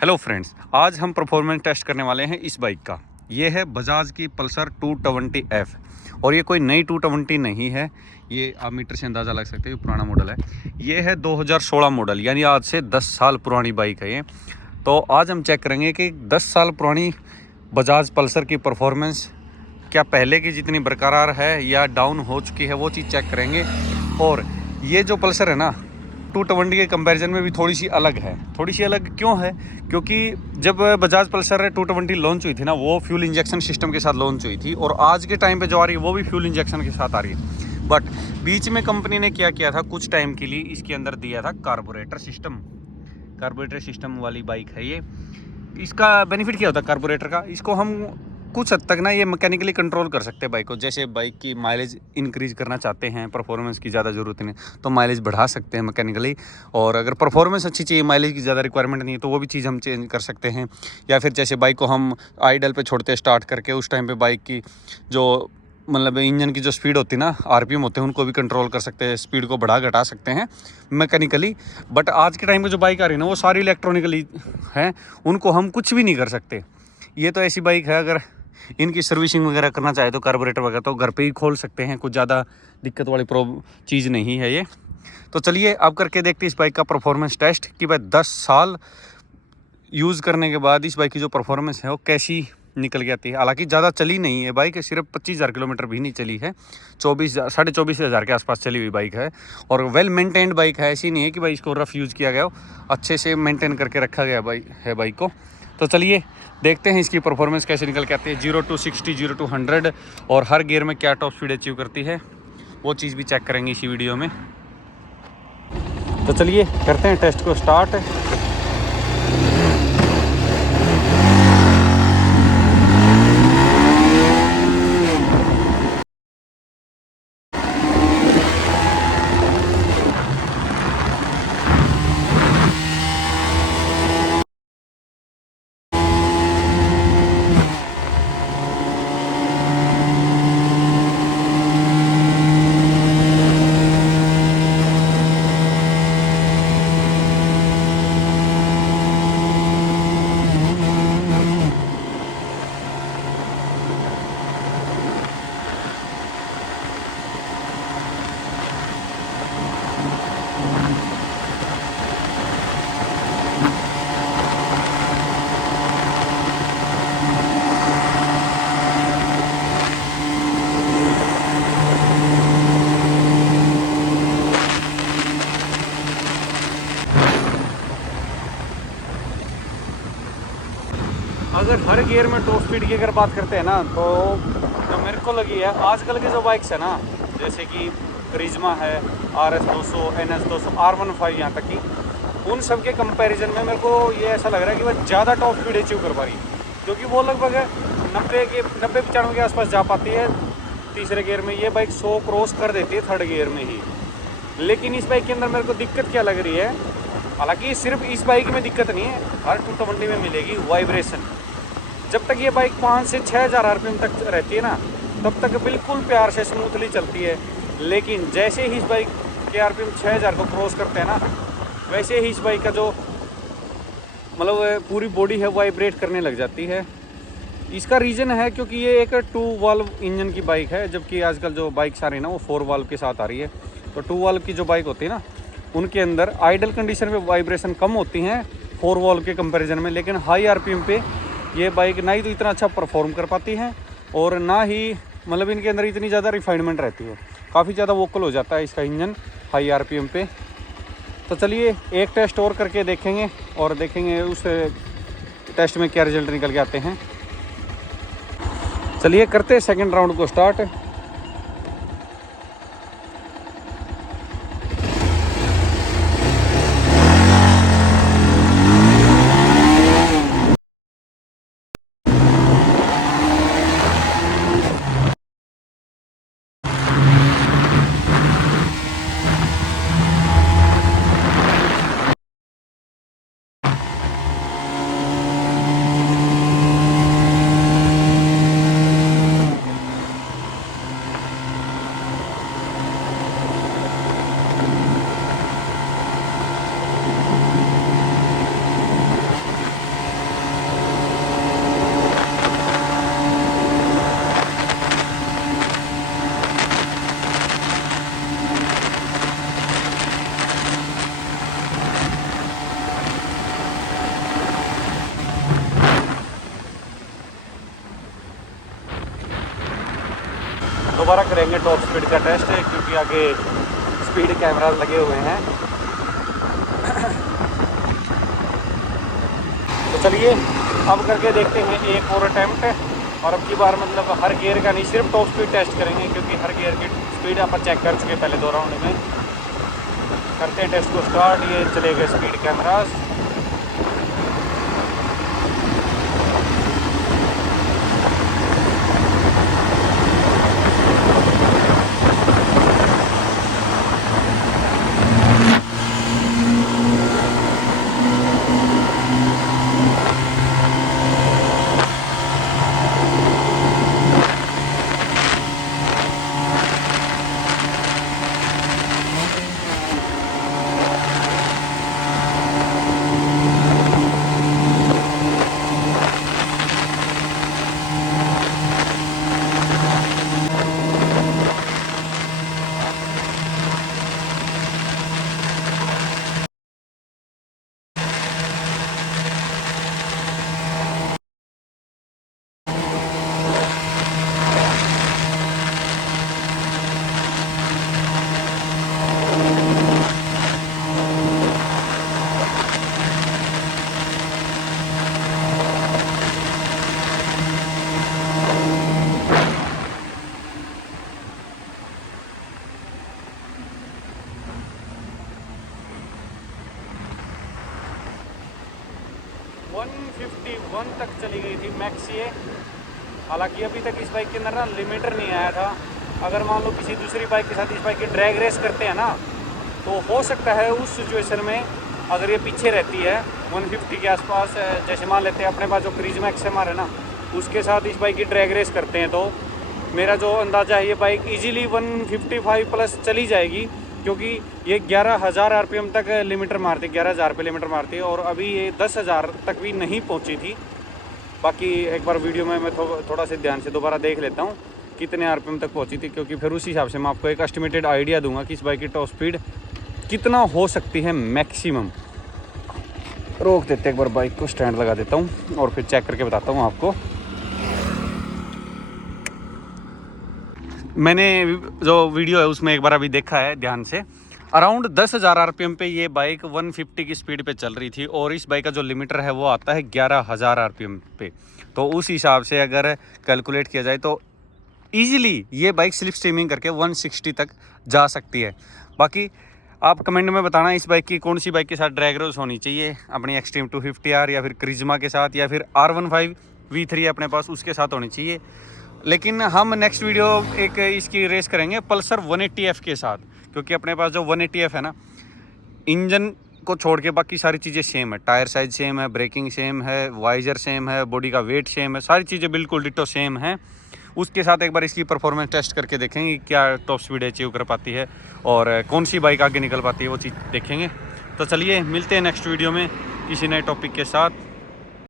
Hello friends, आज हम performance test करने वाले हैं इस बाइक का। ये है बजाज की पल्सर 220F और ये कोई नई 220 नहीं है। ये आप मीटर से अंदाज़ा लग सकते हैं, ये पुराना मॉडल है। ये है 2016 मॉडल, यानी आज से 10 साल पुरानी बाइक है ये। तो आज हम चेक करेंगे कि 10 साल पुरानी बजाज पल्सर की परफॉर्मेंस क्या पहले की जितनी बरकरार है या डाउन हो चुकी है, वो चीज़ चेक करेंगे। और ये जो पल्सर है ना, 220 के कंपैरिजन में भी थोड़ी सी अलग है। थोड़ी सी अलग क्यों है? क्योंकि जब बजाज पल्सर 220 लॉन्च हुई थी ना, वो फ्यूल इंजेक्शन सिस्टम के साथ लॉन्च हुई थी, और आज के टाइम पे जो आ रही है वो भी फ्यूल इंजेक्शन के साथ आ रही है। बट बीच में कंपनी ने क्या किया था, कुछ टाइम के लिए इसके अंदर दिया था कार्बोरेटर सिस्टम। कार्बोरेटर सिस्टम वाली बाइक है ये। इसका बेनिफिट क्या होता है कार्बोरेटर का? इसको हम कुछ हद तक ना ये मैकेनिकली कंट्रोल कर सकते हैं बाइक को। जैसे बाइक की माइलेज इंक्रीज करना चाहते हैं, परफॉर्मेंस की ज़्यादा ज़रूरत नहीं तो माइलेज बढ़ा सकते हैं मैकेनिकली। और अगर परफॉर्मेंस अच्छी चाहिए, माइलेज की ज़्यादा रिक्वायरमेंट नहीं है, तो वो भी चीज़ हम चेंज कर सकते हैं। या फिर जैसे बाइक को हम आइडल पे छोड़ते हैं स्टार्ट करके, उस टाइम पे बाइक की जो मतलब इंजन की जो स्पीड होती है ना, आरपीएम होते हैं, उनको भी कंट्रोल कर सकते हैं, स्पीड को बढ़ा घटा सकते हैं मैकेनिकली। बट आज के टाइम में जो बाइक आ रही है ना, वो सारी इलेक्ट्रॉनिकली हैं, उनको हम कुछ भी नहीं कर सकते। ये तो ऐसी बाइक है, अगर इनकी सर्विसिंग वगैरह करना चाहे तो कार्बोरेटर वगैरह तो घर पे ही खोल सकते हैं, कुछ ज़्यादा दिक्कत वाली चीज़ नहीं है ये। तो चलिए अब करके देखते हैं इस बाइक का परफॉर्मेंस टेस्ट कि भाई 10 साल यूज़ करने के बाद इस बाइक की जो परफॉर्मेंस है वो कैसी निकल के आती है। हालांकि ज़्यादा चली नहीं है बाइक, सिर्फ 25,000 किलोमीटर भी नहीं चली है, 24,000 के आसपास चली हुई बाइक है। और वेल मेंटेन्ड बाइक है, ऐसी नहीं है कि भाई इसको रफ़ यूज़ किया गया हो, अच्छे से मेंटेन करके रखा गया बाइक को। तो चलिए देखते हैं इसकी परफॉर्मेंस कैसे निकल के आती है, 0 to 60, 0 to 100, और हर गियर में क्या टॉप स्पीड अचीव करती है, वो चीज़ भी चेक करेंगे इसी वीडियो में। तो चलिए करते हैं टेस्ट को स्टार्ट। अगर हर गियर में टॉप स्पीड की अगर बात करते हैं ना, तो जो मेरे को लगी है आजकल की जो बाइक्स है ना, जैसे कि करिश्मा है, RS 200, NS 200, R15 यहाँ तक की, उन सब के कंपैरिजन में मेरे को ये ऐसा लग रहा है कि वह ज़्यादा टॉप स्पीड अचीव कर पा रही है। क्योंकि वो लगभग 90-95 के आसपास जा पाती है तीसरे गियर में। ये बाइक 100 क्रॉस कर देती है थर्ड गियर में ही। लेकिन इस बाइक के अंदर मेरे को दिक्कत क्या लग रही है, हालांकि सिर्फ इस बाइक में दिक्कत नहीं है, हर 220 में मिलेगी वाइब्रेशन। जब तक ये बाइक 5 से 6,000 आरपीएम तक रहती है ना, तब तक बिल्कुल प्यार से स्मूथली चलती है। लेकिन जैसे ही इस बाइक के आरपीएम 6,000 को क्रॉस करते हैं ना, वैसे ही इस बाइक का जो मतलब पूरी बॉडी है वाइब्रेट करने लग जाती है। इसका रीज़न है क्योंकि ये एक 2 वाल्व इंजन की बाइक है, जबकि आजकल जो बाइक्स आ रही है ना, वो 4 वाल्व के साथ आ रही है। तो 2 वाल्व की जो बाइक होती है ना, उनके अंदर आइडल कंडीशन में वाइब्रेशन कम होती हैं 4 वाल्व के कंपैरिजन में। लेकिन हाई आरपीएम पे ये बाइक ना ही तो इतना अच्छा परफॉर्म कर पाती है, और ना ही मतलब इनके अंदर इतनी ज़्यादा रिफाइनमेंट रहती है। काफ़ी ज़्यादा वोकल हो जाता है इसका इंजन हाई आरपीएम पे। तो चलिए एक टेस्ट और करके देखेंगे, और देखेंगे उस टेस्ट में क्या रिजल्ट निकल के आते हैं। चलिए करते हैं सेकंड राउंड को स्टार्ट। दोबारा करेंगे टॉप स्पीड का टेस्ट, क्योंकि आगे स्पीड कैमरा लगे हुए हैं। तो चलिए अब करके देखते हैं एक और अटैम्प्ट, और अब की बार मतलब हर गियर का नहीं, सिर्फ टॉप स्पीड टेस्ट करेंगे, क्योंकि हर गियर की स्पीड आप चेक कर चुके पहले 2 राउंड में। करते हैं टेस्ट को स्टार्ट। ये चलेगा स्पीड कैमरास। वन तक चली गई थी मैक्स ये। हालांकि अभी तक इस बाइक के अंदर ना लिमिटर नहीं आया था। अगर मान लो किसी दूसरी बाइक के साथ इस बाइक की ड्रैग रेस करते हैं ना, तो हो सकता है उस सिचुएशन में अगर ये पीछे रहती है 150 के आसपास, जैसे मान लेते हैं अपने पास जो क्रीज मैक्स है हमारे ना, उसके साथ इस बाइक की ड्रैग रेस करते हैं, तो मेरा जो अंदाज़ा है ये बाइक इजीली 155 प्लस चली जाएगी, क्योंकि ये 11,000 RPM तक लिमिटर मारती, 11,000 पे लिमिटर मारती है, और अभी ये 10,000 तक भी नहीं पहुंची थी। बाकी एक बार वीडियो में मैं थोड़ा सा ध्यान से दोबारा देख लेता हूँ कितने RPM तक पहुंची थी, क्योंकि फिर उस हिसाब से मैं आपको एक एस्टिमेटेड आइडिया दूंगा कि इस बाइक की टॉप स्पीड कितना हो सकती है मैक्सिमम। रोक देते एक बार बाइक को, स्टैंड लगा देता हूँ और फिर चेक करके बताता हूँ आपको। मैंने जो वीडियो है उसमें एक बार अभी देखा है ध्यान से, अराउंड 10,000 RPM पे ये बाइक 150 की स्पीड पे चल रही थी, और इस बाइक का जो लिमिटर है वो आता है 11,000 RPM पे। तो उस हिसाब से अगर कैलकुलेट किया जाए तो ईजिली ये बाइक स्लिप स्ट्रीमिंग करके 160 तक जा सकती है। बाकी आप कमेंट में बताना इस बाइक की कौन सी बाइक के साथ ड्रैग रेस होनी चाहिए, अपनी एक्सट्रीम 250R या फिर क्रिज्मा के साथ, या फिर R15 V3 अपने पास उसके साथ होनी चाहिए। लेकिन हम नेक्स्ट वीडियो एक इसकी रेस करेंगे पल्सर 180F के साथ, क्योंकि अपने पास जो 180F है ना, इंजन को छोड़ के बाकी सारी चीज़ें सेम है, टायर साइज सेम है, ब्रेकिंग सेम है, वाइजर सेम है, बॉडी का वेट सेम है, सारी चीज़ें बिल्कुल डिटो सेम है। उसके साथ एक बार इसकी परफॉर्मेंस टेस्ट करके देखेंगे क्या टॉप स्पीड अचीव कर पाती है और कौन सी बाइक आगे निकल पाती है, वो चीज़ देखेंगे। तो चलिए मिलते हैं नेक्स्ट वीडियो में किसी नए टॉपिक के साथ।